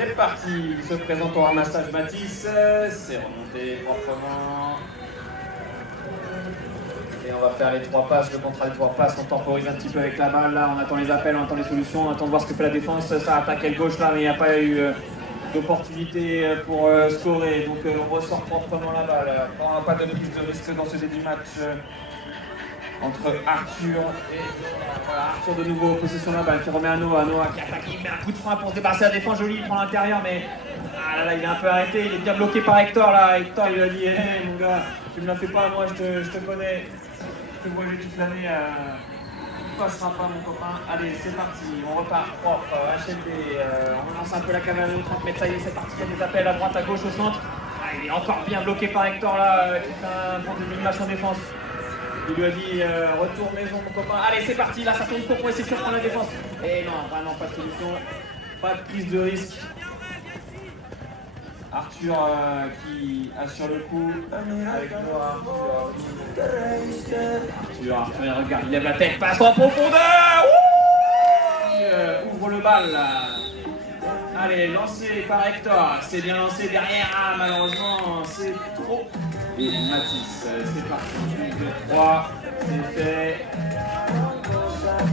C'est parti, il se présente au ramassage Matisse, c'est remonté proprement. Et on va faire les 3 passes, le contrat des 3 passes, on temporise un petit peu avec la balle, là on attend les appels, on attend les solutions, on attend de voir ce que fait la défense, ça attaque aile gauche là, mais il n'y a pas eu d'opportunité pour scorer, donc on ressort proprement la balle. Pas de prise de risque dans ce début de match entre Arthur et voilà, Arthur de nouveau, possession de la balle qui remet à Noah, Noah qui attaque, il met un coup de frein pour se débarrasser de la défense, joli, il prend l'intérieur, mais là, il est un peu arrêté, il est bien bloqué par Hector là, Hector il lui a dit hey, mon gars, tu me la fais pas, moi je te connais, je te vois toute l'année, tu passera pas mon copain. Allez, c'est parti, on repart propre, HLD, on lance un peu la cavalerie au 30 mètres, ça y est, c'est parti, il y a des appels à droite, à gauche, au centre. Il est encore bien bloqué par Hector là, qui fait un bon début de match en défense. Il lui a dit retour maison mon copain. Allez c'est parti, là ça tourne pour essayer de surprendre la défense. Et non, vraiment pas de solution, pas de prise de risque. Arthur qui assure le coup avec Noah. Arthur il regarde, il lève la tête, passe en profondeur. Ouvre le bal là. Allez, lancé par Hector, c'est bien lancé derrière, malheureusement c'est trop. Et Matisse, c'est parti, 1, 2, 3, c'est fait.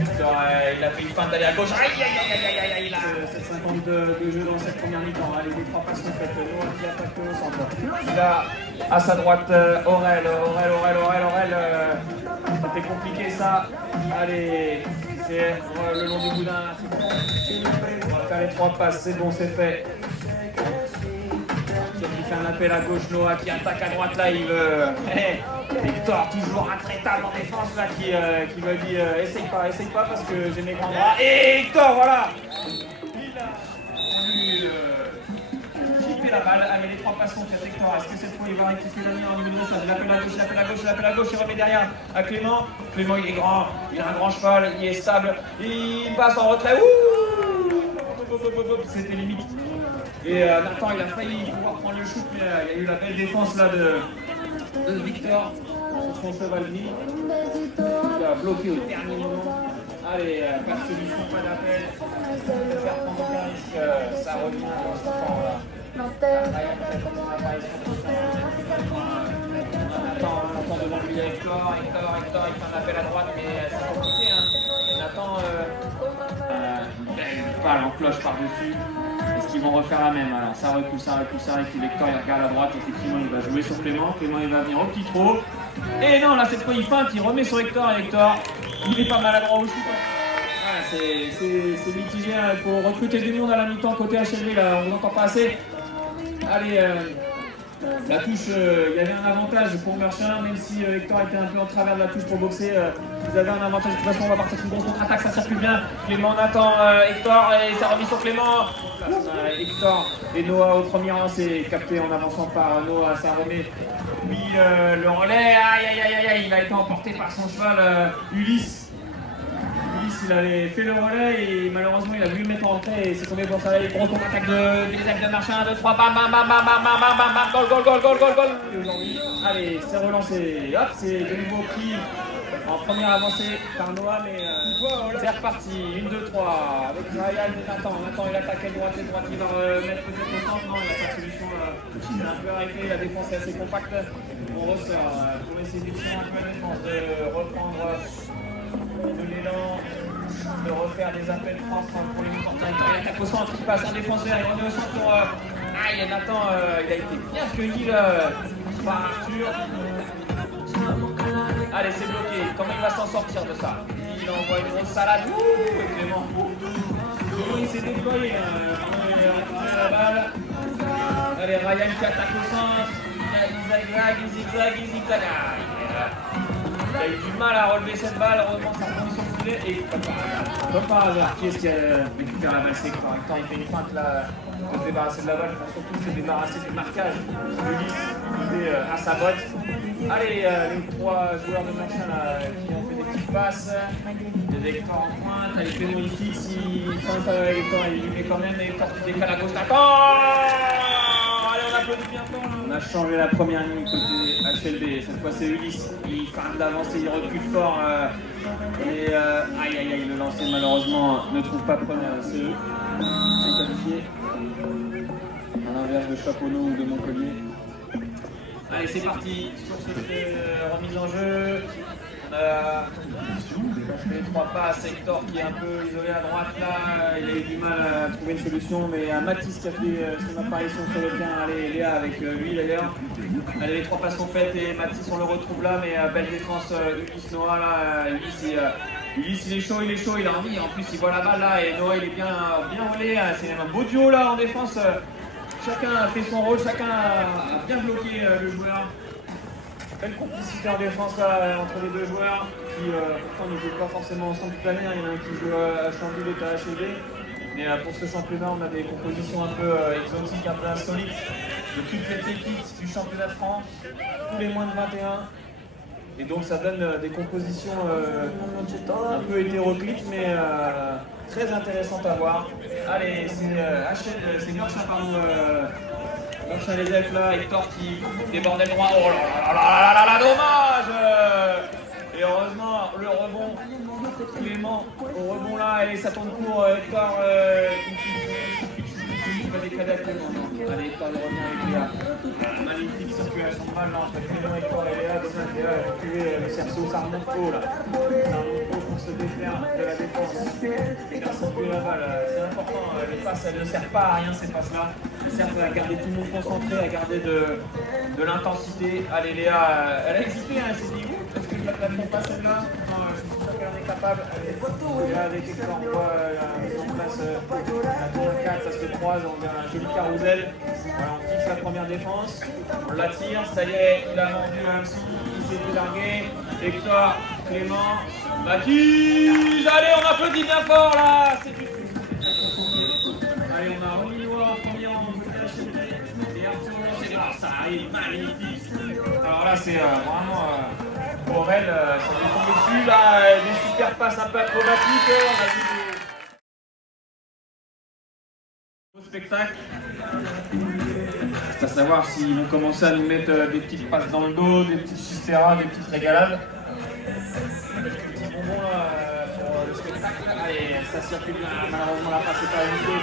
Hector, il a fait une feinte d'aller à gauche, aïe aïe aïe aïe, 7,50 de jeu dans cette première mi-temps, allez, les 3 passes sont faites, Noah qui attaque au centre. Il a à sa droite Aurel, c'était compliqué ça, allez, c'est le long du boudin, c'est bon. On va faire les 3 passes, c'est bon, c'est fait. Il fait un appel à gauche, Noah qui attaque à droite là, il veut. Hector toujours intraitable en défense là qui me dit essaye pas parce que j'ai mes grands bras. Et Hector, voilà. Il a voulu kipper la balle. Allez, les 3 passes sont faites. Hector, est-ce que cette fois il va rectifier la ligne en niveau de message? Il appelle à gauche, il remet derrière à Clément. Clément il est grand, il a un grand cheval, il est stable, il passe en retrait. Ouh, c'était limite. Et Nathan il a failli pouvoir prendre le shoot, mais il y a eu la belle défense là de Victor sur son cheval lui. Il a bloqué au dernier moment. Allez, pas de solution, pas d'appel. De faire prendre aucun risque, ça revient dans ce temps là. On attend devant lui Hector, il fait un appel à droite, mais c'est compliqué. Nathan, belle balle en cloche par-dessus. Est-ce qu'ils vont refaire la même? Alors ça recule, Hector il regarde à droite, effectivement il va jouer sur Clément il va venir au petit trot. Et non, là cette fois il feinte, il remet sur Hector et Hector, il est pas maladroit aussi. Voilà, c'est mitigé, il faut recruter du monde à la mi-temps côté HLV, là on n'entend pas assez. Allez, la touche, il y avait un avantage pour Merchin, même si Hector était un peu en travers de la touche pour boxer, vous avez un avantage. De toute façon, on va partir sur une grosse contre-attaque, ça circule bien. Clément attend Hector et ça remis sur Clément. Hector et Noah au premier rang, c'est capté en avançant par Noah, ça remet. Lui, le relais, aïe, il a été emporté par son cheval Ulysse. Il avait fait le relais et malheureusement il a voulu le mettre en retrait et c'est tombé pour ça. Les gros contre-attaque des ailes de Marchin, 1, 2, 3, bam, goal. Allez, c'est relancé, hop, c'est de nouveau pris en première avancée par Noah, mais c'est reparti, 1, 2, 3, avec Ryan et Nathan, il attaque à droite, il va mettre peut-être au centre, non, il n'a pas de solution, il a un peu arrêté, la défense est assez compacte, on ressort pour essayer d'étirer un peu la défense, de reprendre de l'élan, de refaire des appels propres pour les portails. Il attaque au centre, il passe un défenseur, il remet au centre pour... Aïe, Nathan, il a été bien cueilli là, par Arthur. Allez, c'est bloqué. Comment il va s'en sortir de ça? Il envoie une grosse salade. Ouh, Clément. Il s'est déployé. Il a récupéré la balle. Allez, Ryan qui attaque au centre. Il zigzag. Il a eu du mal à relever cette balle, heureusement sa condition de filet et comme par hasard, qui est-ce qui a récupéré la balle? C'est Hector. Hector il fait une feinte là pour se débarrasser de la balle, pour surtout se débarrasser du marquage. Ulysse il est à sa botte. Allez, les 3 joueurs de Machin là qui ont fait des petites passes. Il y a Hector en pointe, allez Clément il fixe, il feinte Hector, il lui met quand même, Hector qui décale à gauche, attends. Allez, on a applaudit bien fort. On a changé la première ligne côté HLB. Cette fois, c'est Ulysse. Il fait de l'avancée, il recule fort. Et aïe aïe aïe, le lancer malheureusement ne trouve pas preneur. C'est eux. C'est qualifié. À l'inverse de Chaponneau ou de Montpellier. Allez, c'est parti sur cette remise en jeu. On a les 3 passes, Hector qui est un peu isolé à droite là, il a eu du mal à trouver une solution, mais il y a Mathis qui a fait son apparition sur le terrain. Allez, Léa avec lui d'ailleurs. Allez, les 3 passes sont faites et Mathis on le retrouve là, mais belle défense Ulysse Noah là. Ulysse il est chaud, il a envie, en plus il voit la balle là et Noah il est bien volé. C'est un beau duo là en défense. Chacun a fait son rôle, chacun a bien bloqué le joueur. Belle complicité en défense là, entre les deux joueurs qui pourtant ne jouent pas forcément ensemble toute l'année. Il y en a un qui joue à Chambly, l'autre à HLB. Mais pour ce championnat, on a des compositions un peu exotiques, un peu insolites de toutes les équipes du championnat de France, tous les moins de 21. Et donc ça donne des compositions un peu hétéroclites, mais très intéressantes à voir. Allez, c'est Yorkshire, pardon. Yorkshire les elfes là, Hector qui débordait le droit. Oh là là là là là, dommage. Et heureusement, le rebond, Clément au rebond là, et ça tourne court. Hector qui va décaler à Clément. Allez, Hector il revient avec Léa. Magnifique situation de balle là entre Clément, Hector et Léa. Déjà, Léa a récupéré le cerceau, ça remonte haut là. Ça remonte haut pour se défaire de la défense. Et faire circuler la balle, c'est important. Les passes, elles ne servent pas à rien ces passes là. Elles servent à garder tout le monde concentré, à garder de l'intensité. Allez, Léa, elle a hésité, hein, elle s'est dit ouh, est-ce que je la fais pas celle-là? Non, je suis sûr qu'elle en est capable. Allez, Léa avec Hector, on voit la mise en place la tour 4, ça se croise, on a un joli carrousel. Voilà, on fixe la première défense, on l'attire, ça y est, il a vendu un petit, il s'est fait larguer. Hector, Clément, Mathis, allez, on applaudit bien fort là, c'est du allez, on a Ronnie Noir en premier rang, et Arthur Lancelot, ça arrive, magnifique. Alors là, c'est vraiment Aurel, s'en est tombé dessus, là, des super passes un peu acrobatiques, on a vu des beaux spectacles. C'est à savoir s'ils vont commencer à nous mettre des petites passes dans le dos, des petites chisteras, des petites régalades. Quelques petits bonbons là, pour le spectacle. Allez, ça circule bien, malheureusement la passe n'est pas évitée.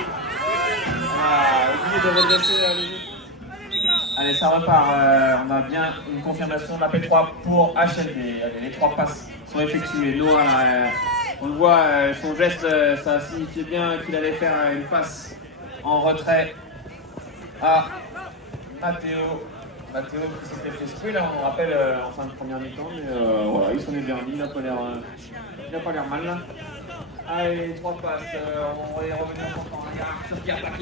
Oublié de redresser les yeux. Allez, ça repart. On a bien une confirmation de la P3 pour HLB. Allez, les 3 passes sont effectuées. Noah, on le voit, son geste, ça signifiait bien qu'il allait faire une passe en retrait à Mathéo. Mathéo qui s'était fait secouer là, on nous rappelle en fin de première mi-temps, mais voilà, il s'en est bien mis, il n'a pas l'air mal là. Allez, 3 passes, on va y revenir encore. Arthur qui attaque.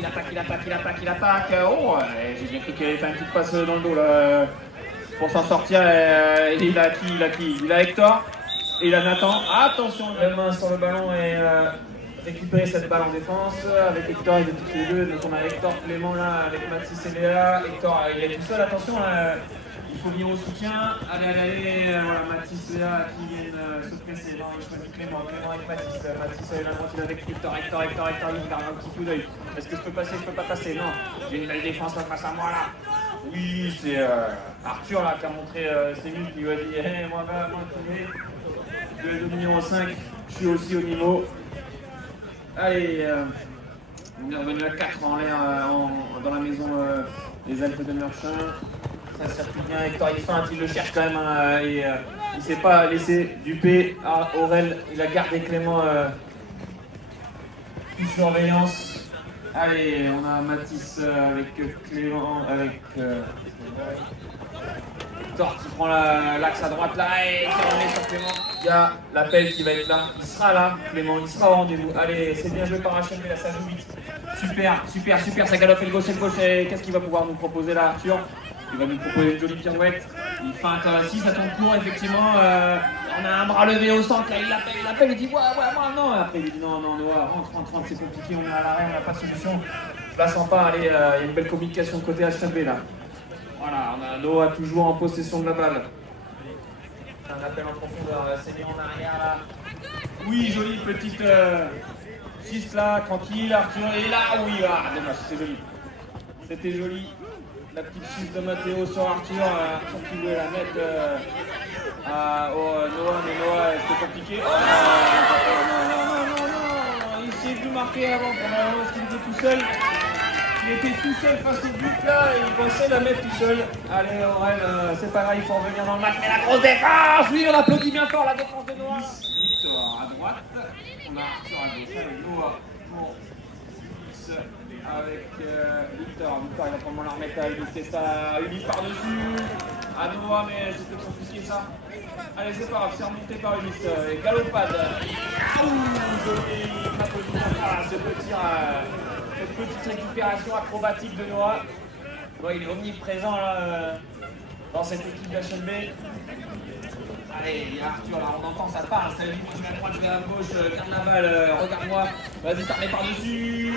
Oh, j'ai bien cru qu'il allait faire une petite passe dans le dos là, pour s'en sortir. Il a qui? Il a Hector et il a Nathan. Attention, la main sur le ballon et récupérer cette balle en défense. Avec Hector, ils étaient tous les deux. Donc on a Hector, Clément là, avec Mathis et Léa. Hector, il est tout seul, attention. Il faut venir au soutien. Allez, voilà, Mathis et Léa qui viennent se presser. Non, il choisit Clément avec Mathis. Mathis est là, il est avec Hector, il garde un petit coup d'œil. Est-ce que je peux passer? Je peux pas passer. Non, j'ai une belle défense là face à moi là. Oui, c'est Arthur là qui a montré ses muscles, il lui a dit hey, moi le numéro 5, je suis aussi au niveau. Allez, on est revenu à 4 en l'air dans la maison des Alpes de Meurchin. Ça circule bien, Hector il feinte, il le cherche quand même et il ne s'est pas laissé duper. Aurel, il a gardé Clément sous surveillance. Allez, on a Mathis avec Clément, avec Hector qui prend l'axe à droite là et qui remet sur Clément. Il y a l'appel qui va être là, il sera là, Clément, il sera au rendez-vous. Allez, c'est bien joué par HLB, là ça joue vite. Super, ça galope et le gauche. Et qu'est-ce qu'il va pouvoir nous proposer là, Arthur? Il va nous proposer une jolie pirouette. Il feinte, si ça tourne court, effectivement. On a un bras levé au centre, là, il l'appelle, il dit ouais, moi non. Après il dit non, Noah, rentre, c'est compliqué, on est à l'arrêt, on n'a pas de solution. Je la sens pas, allez, il y a une belle communication de côté HLB là. Voilà, on a Noah toujours en possession de la balle. Un appel en profondeur, c'est mis en arrière là. Oui, jolie petite schiste là, tranquille, Arthur est là, oui, dommage, c'est joli. C'était joli. la petite chute de Mathéo sur Arthur. Arthur qui voulait la mettre au Noah, mais Noah c'était compliqué. Oh non, il s'est vu marquer avant parce qu'il était tout seul. Il était tout seul face au but là et il pensait la mettre tout seul. Allez Aurel, c'est pas grave, il faut revenir dans le match. Mais la grosse défense! Oui, on applaudit bien fort la défense de Noah. Victor à droite, on a Arthur à gauche avec Noah pour avec Victor. Victor il va probablement la remettre à Ulysse. C'est ça, Ulysse par-dessus. À Noah, mais c'est peut-être compliqué ça. Allez, c'est pas grave, c'est remonté par Ulysse. Galopade. Joli, ce petit. Cette petite récupération acrobatique de Noah. Bon, il est omniprésent là, dans cette équipe d'HLB. Allez, il y a Arthur là, on entend ça parle. Ça lui dit, moi je vais à droite, je vais à gauche, garde la balle, regarde-moi. Vas-y, ça remet par-dessus.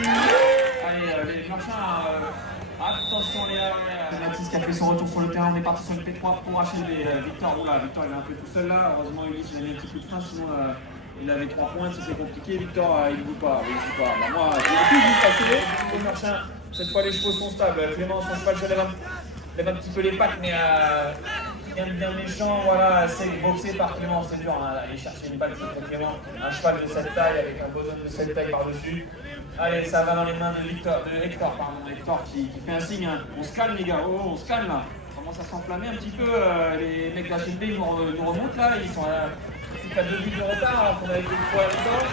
Allez, les machins. Attention les Mathis qui a fait son retour sur le terrain, on est parti sur une P3 pour HLB. Victor, oula, Victor il est un peu tout seul là. Heureusement Ulysse il a mis un petit coup de frein, sinon il avait 3 points, si c'est compliqué. Victor il ne joue pas, Bah, moi j'ai tout vu passer. Le machin, cette fois les chevaux sont stables. Clément, son cheval se lève un petit peu les pattes, mais bien méchant, voilà, c'est boxé par Clément, c'est dur hein, aller chercher une balle contre Clément. Un cheval de cette taille avec un bonhomme de cette taille par-dessus. Allez, ça va dans les mains de Hector qui fait un signe. Hein. On se calme les gars, on se calme là. On commence à s'enflammer un petit peu. Les mecs d'HLB nous remontent là, ils sont à 2 buts de retard alors qu'on avait fait une fois à mi-temps.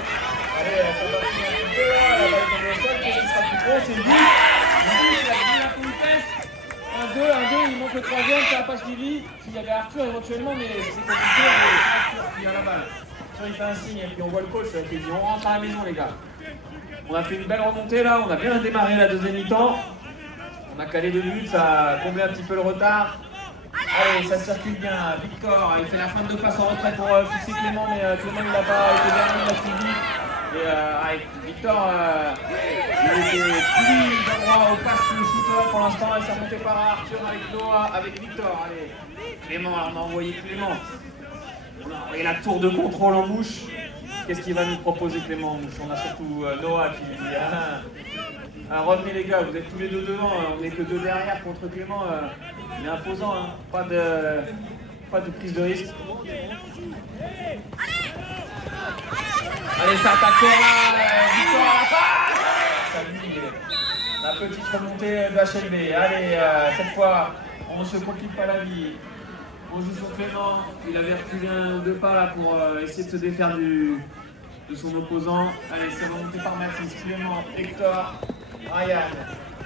Allez, ça va finir un petit peu là, la balle tombe au sol, qu'est-ce qui sera plus gros? C'est le but. Il a mis la politesse. 1-2, il manque le troisième, ça n'a pas suivi. S'il y avait Arthur éventuellement, mais c'est compliqué, Arthur qui a la balle. Arthur il fait un signe et puis on voit le coach qui dit on rentre à la maison les gars. On a fait une belle remontée là, on a bien démarré la deuxième mi-temps. On a calé 2 buts, ça a comblé un petit peu le retard. Allez, ça circule bien. Victor, il fait la fin de 2 passes en retrait pour fixer Clément, mais Clément il n'a pas été bien, il a suivi. Et avec Victor, il était plus d'endroit au pass le shooter pour l'instant. Il s'est remonté par Arthur avec Noah, avec Victor. Allez, Clément, on a envoyé Clément. On a envoyé la tour de contrôle en bouche. Qu'est-ce qu'il va nous proposer Clément en bouche? On a surtout Noah qui lui dit revenez les gars, vous êtes tous les deux devant, on n'est que 2 derrière contre Clément. Il est imposant, hein. Pas de prise de risque. Allez, ça attaque Victor à la passe. Salut, la petite remontée d'HLB. Allez, cette fois, on ne se complique pas la vie. On joue sur Clément. Il avait reculé 1 ou 2 pas là pour essayer de se défaire de son opposant. Allez, c'est remonté par Mathis, Clément, Hector, Ryan.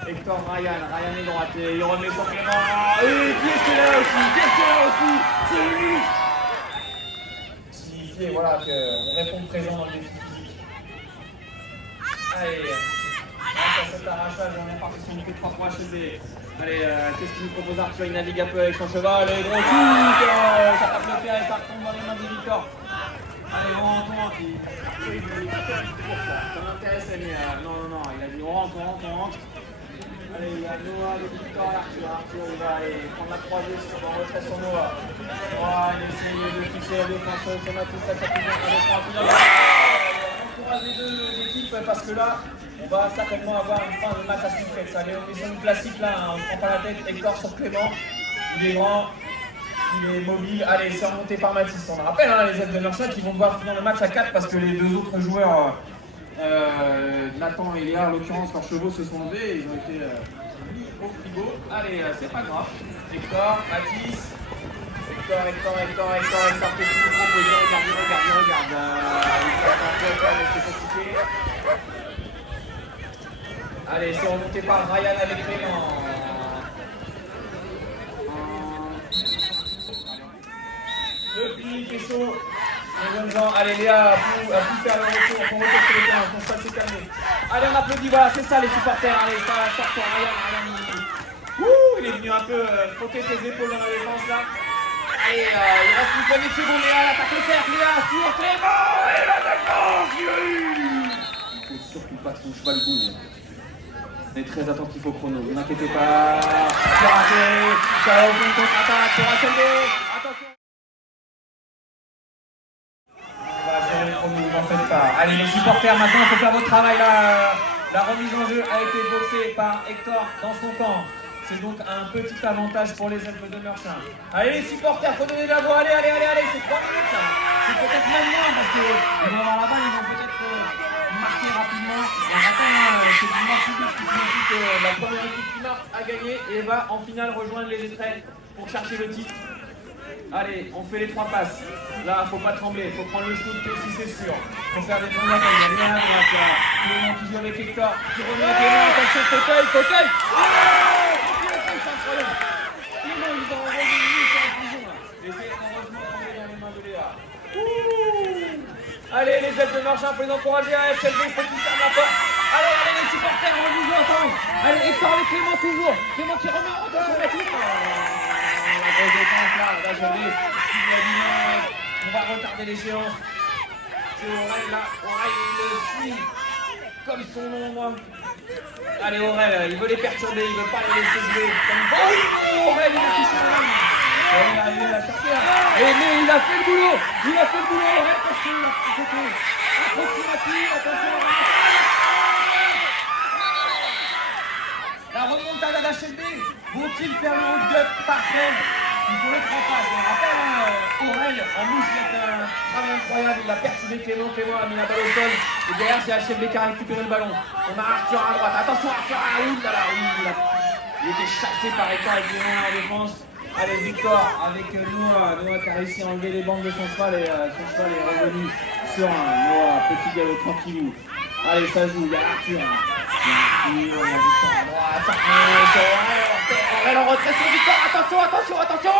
Hector, Ryan est droité, il remet sur Clément. Et qui est-ce qu'il est là aussi? C'est lui. Signifier voilà, qu'on répond présent dans le défi physique. Allez, grâce à cet arrachage, on est parti sur une P3 pour HLB. Allez, qu'est-ce qu'il nous propose Arthur? Il navigue un peu avec son cheval. Allez, gros coup, ça tape le pied et ça retombe dans les mains de Victor. Allez, on rentre. Ça m'intéressait, mais non, il a dit on rentre. Allez, il y a Noah, Victor, Arthur, il va aller prendre la croisée sur le retrait sur Noah. Il essaye de fixer la défense, c'est Mathis, ça fait bien, on encourage les 2 équipes parce que là, on va certainement avoir une fin de match à suspense. Allez, on est sur une classique là, on ne prend pas la tête, Hector sur Clément, il est grand, il est mobile. Allez, c'est remonté par Mathis. On rappelle les aides de Merchat qui vont devoir finir le match à 4 parce que les 2 autres joueurs, Nathan et Léa en l'occurrence, leurs chevaux se sont levés, ils ont été mis au frigo. Allez, c'est pas grave. Hector, Mathis. Hector, qu'est-ce qu'il nous propose? Regarde. C'est compliqué. Allez, c'est remonté par Ryan avec Clément. Le public est chaud. Les jeunes gens, allez Léa a pu faire le retour, son retour sur le terrain, son cheval s'est calmé. Allez, on applaudit, voilà, c'est ça les supporters. Allez, ça sort sur Ryan. Il est venu un peu frotter ses épaules dans la défense là. Et il reste une poignée de secondes, Léa, elle attaque le cercle, Léa, sur Clément, et la défense, il a eu. Il ne faut surtout pas que son cheval bouge. On est très attentif au chrono, ne vous inquiétez pas. C'est raté, ça va au contre-attaque pour HLB. Attention. On va gérer le chrono, n'en faites pas. Allez, les supporters, maintenant, il faut faire votre travail là. La remise en jeu a été boxée par Hector dans son camp. C'est donc un petit avantage pour les elfes de Meurchin. Allez les supporters, faut donner de la voix, allez, c'est 3 minutes là. C'est peut-être maintenant parce qu'ils vont avoir la balle, ils vont peut-être marquer rapidement. Et attends, c'est du match public qui signifie que la première équipe qui marque a gagné et va en finale rejoindre les étraits pour chercher le titre. Allez, on fait les 3 passes. Là, faut pas trembler, faut prendre le shoot aussi, c'est sûr. Faut faire des bons appels. Il y a bien à droite là. Clément qui joue avec Hector, qui revient à Clément, attention, fauteuil. Incroyable. Clément, il va envoyer une minute en prison là. Et c'est heureusement tombé dans les mains de Léa. Allez, les elfes de Meurchin, faut les encourager à FLV, faut qu'ils ferment la porte. Allez, les supporters, on vous entend. Allez, Hector avec Clément toujours. Clément qui remet en route sur la touche. La grosse défense là, on va retarder l'échéance. C'est Aurel là, Aurel il le suit comme son nom moi. Allez Aurel, il veut les perturber, il veut pas les laisser jouer. Oh Aurel il a touché la main. Il a cherché là. Mais il a fait le boulot, Aurel parce qu'il a fait approximatif, attention. La remontada d'HLB, vont-ils faire le hold-up parfait? Il faut les 3 passes. On rappelle, Aurel en mouche, il a fait un travail incroyable. Il a perturbé Clément a mis la balle au sol. Et derrière, c'est HLB qui a récupéré le ballon. On a Arthur à droite. Attention, Arthur à la il était chassé par Hector avec Clément en défense. Allez, Victor avec Noah. Noah qui a réussi à enlever les bandes de son cheval et son cheval est revenu serein. Noah, petit galop tranquillou. Allez, ça joue. Il y a Arthur. Il y a Victor à droite. Aurel en retrait sur Victor. Attention.